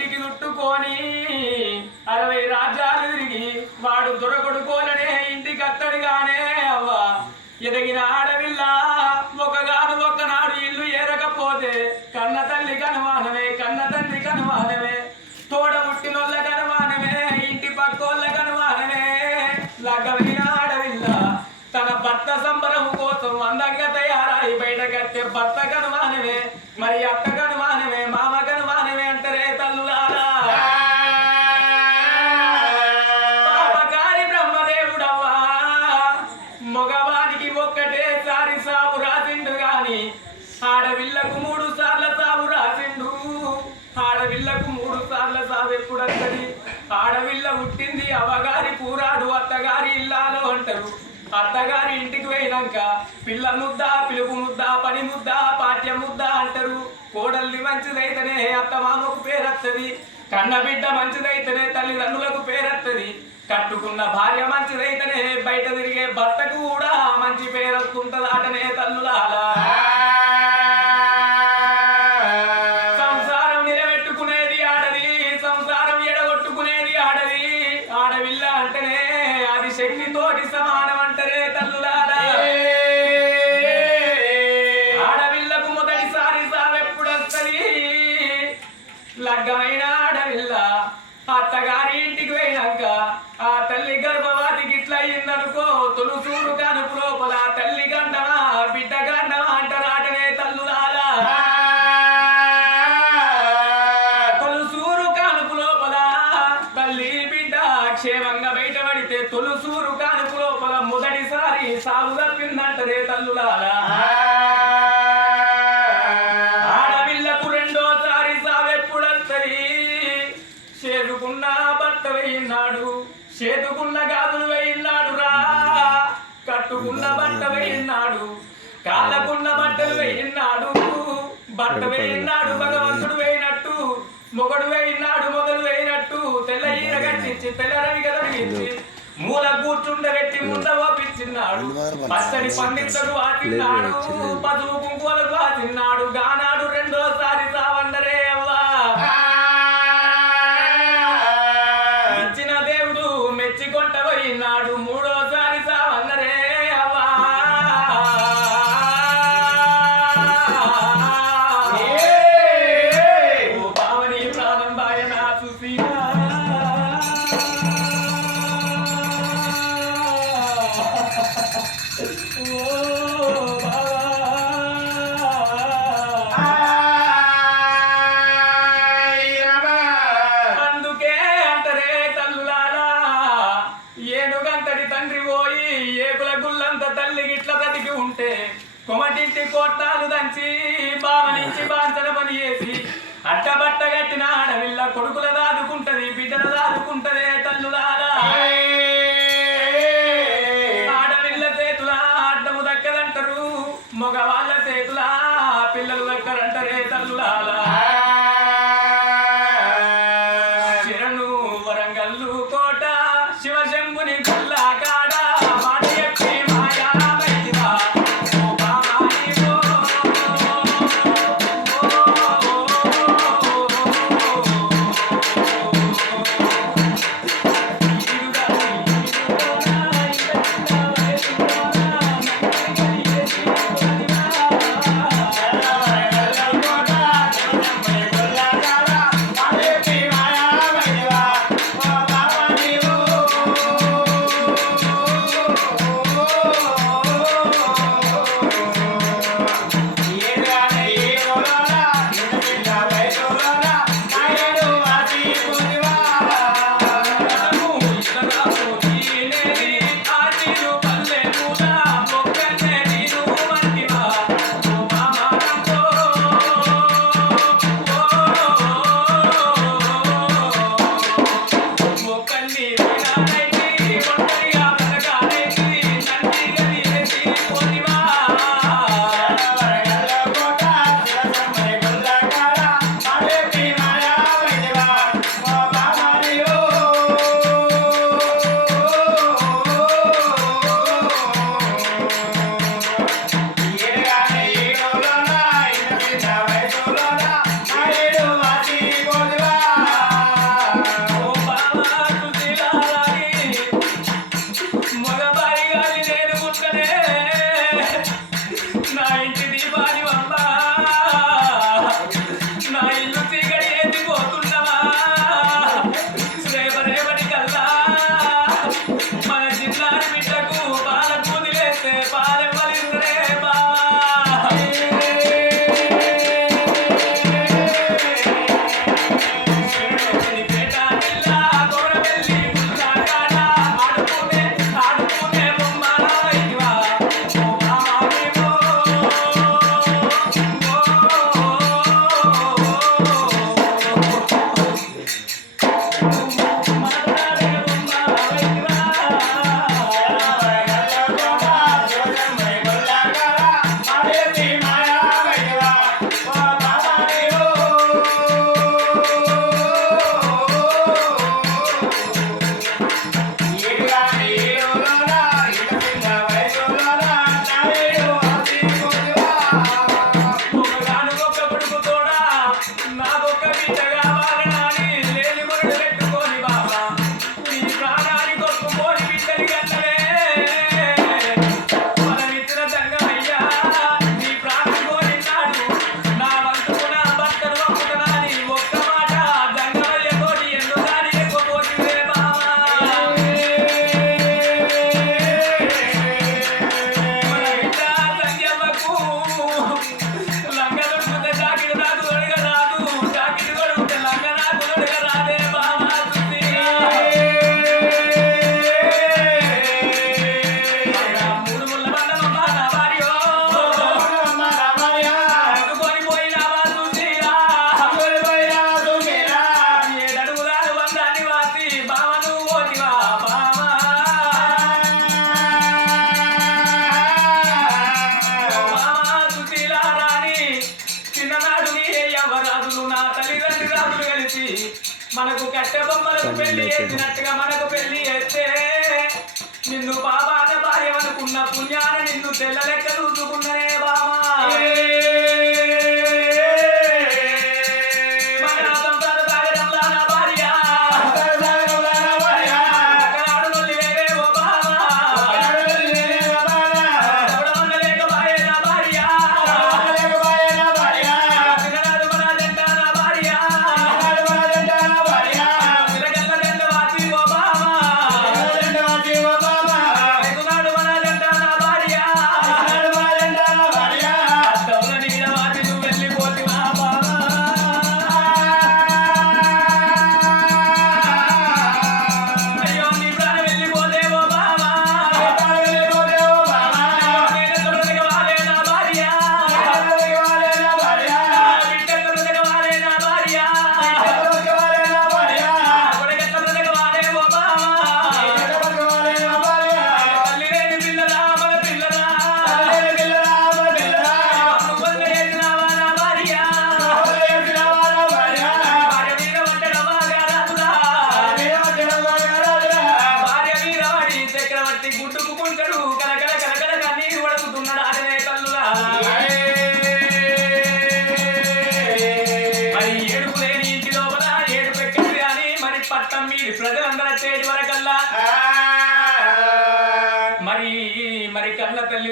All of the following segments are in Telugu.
ఒంటికి చుట్టుకొని అరవై రాజ్యాలు తిరిగి వాడు దొరకొడుకోలనే ఇంటికి అత్తడిగానే అవ్వ. ఎదిగిన ఆడవిల్ల ఒకగాను ఒక్కనాడు ఇల్లు ఏరకపోతే కన్న తల్లి కనుమానమే కన్న తండ్రి కనుమానమే. తోడ ముట్టినోళ్ళ కనుమానమే ఇంటి పక్కోళ్ళ కనుమానమే. లగ్గమైన ఆడవిల్ల తన భర్త సంబరము కోసం అందంగా తయారాయి బయట కట్టే భర్త కనుమానమే. మరి అత్త వస్తుంది ఆడవిల్ల పుట్టింది అవగారి కూరాడు అత్తగారి ఇల్లాలో అంటారు. అత్తగారి ఇంటికి పోయినాక పిల్ల ముద్ద పిలుపు ముద్ద పని ముద్ద పాఠ్య ముద్ద అంటారు. కోడల్ని మంచిదైతేనే అత్త మామకు పేరత్తది కన్నబిడ్డ మంచిదైతేనే తల్లిదండ్రులకు పేరత్తది. కట్టుకున్న భార్య మంచిదైతేనే బయట తిరిగే భర్తకు కూడా మంచి పేరు వస్తుంటదాటనే తల్లులాలా శక్తితోటి సమానం అంటనే తల్లులారా. ఆడవిల్లకు మొదటిసారి సావెప్పుడు వస్తుంది లగ్గమైన ఆడవిల్ల అత్తగారి ఇంటికి పోయినాక ఆ తల్లి గర్భవతికి ఇట్లా అయిందనుకో తొలుసూరు కనుపు లోపల తల్లి గండమా బిడ్డ గండమా అంటారాటనే తల్లులాలా తొలుసూరు కానుపు లోపల తల్లి బిడ్డ క్షేమంగా బయటపడితే తొలుసూరు సాగు తప్పిందంటరే తల్లులారా ఆడవిల్లకు రెండోసారి సావెప్పుడత్తది చేదుకున్న భర్త వేయినాడు చేదుకున్న గాజులు వేయినాడు రా. కట్టుకున్న బట్ట వేయినాడు కాళ్ళకున్న బట్టలు వేయినాడు బట్ట వేయినాడు భగవంతుడు వేయినట్టు మొగడు వేయినాడు మొగలు వేయినట్టు తెల్ల ఈర కట్టించి తెల్ల రవి కదగించి మూల కూర్చుండబెట్టి ఓపించినాడు పచ్చని పండితుడు వాటిన్నాడు పదువు కుంకుమలకు వాటిన్నాడు గానాడు రెండోసారి కొమటింటి కోట్టాలు దంచి బావనించి బాంచన పని చేసి అట్టబట్ట కట్టిన ఆడవిల్ల కొడుకుల దాదుకుంటది బిడ్డల దాదుకుంటదే తల్లులారా. ఆడపిల్ల చేతుల అడ్డము దక్కదంటారు మగవాళ్ళ Yeah. పెళ్ళి చేసినట్టుగా మనకు పెళ్ళి నిన్ను పాపాన భార్యమనుకున్న పుణ్యాన నిన్ను తెల్ల లెక్క చూసుకున్ననే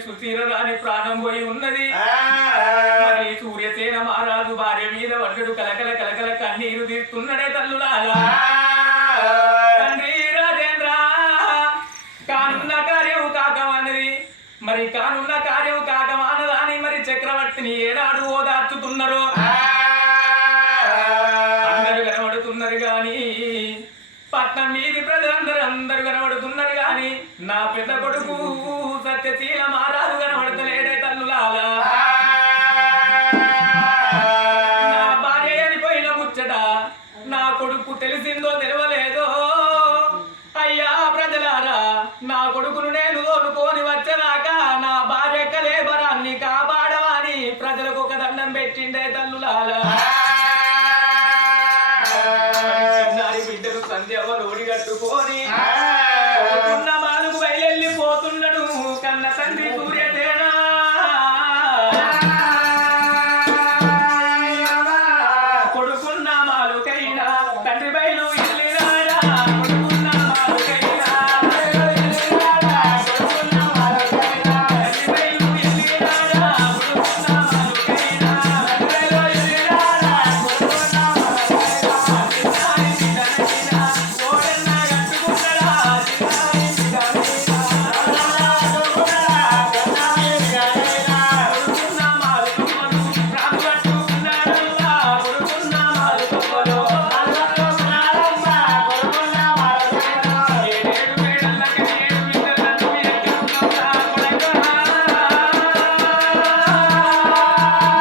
సుశీల ప్రాణం పోయి ఉన్నది. మరి సూర్యసేన మహారాజు భార్య మీద వర్షుడు కలకల కలకల కన్నీరు తీస్తున్నడే తల్లులాగా పెట్టిండే తల్లులాలా బిడ్డను సంధ్యవ నోడి కట్టుకొని ఉన్న మానుకు బయలెళ్ళిపోతున్నాడు కన్న తండ్రి సూర్యదేనా కొడుకున్న మాలుకైనా తండ్రి బయలు వెళ్ళినారా